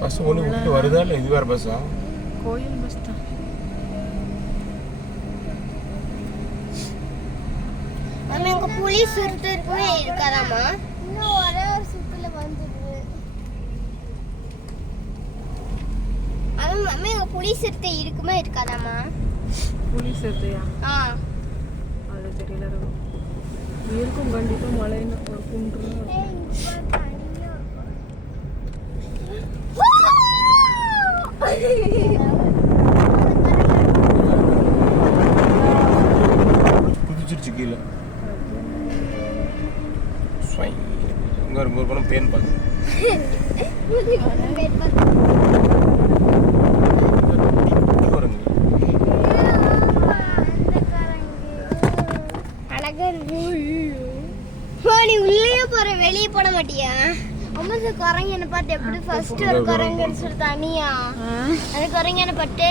Bus ஒன்று விட்டு வருதா இல்லை இது வேறு பஸ்ஸா? கோயில் பஸ் தான். நம்ம இங்க புலி சுருட்டுமே இருக்காதாமா? இன்னும் ஒரே ஒரு சுத்துல வந்துடுது. அது நம்ம இங்க புலி சுருட்டு இருக்குமே இருக்காதாமா? புலி சேர்த்தையா? அது தெரியல. இருக்கும் கண்டிப்பா மலைன்னு ஒரு குன்று. குதிச்சிருச்சு கீழே. இங்கே ஒரு குணம் பேன் பார்த்து நீ உள்ளே போற வெளியே போட மாட்டியா? அம்மா குரங்கு என்ன பார்த்து எப்படி ஃபர்ஸ்ட் ஒரு குரங்குன்னு சொல்லி தனியா அது குரங்கு என்ன பட்டு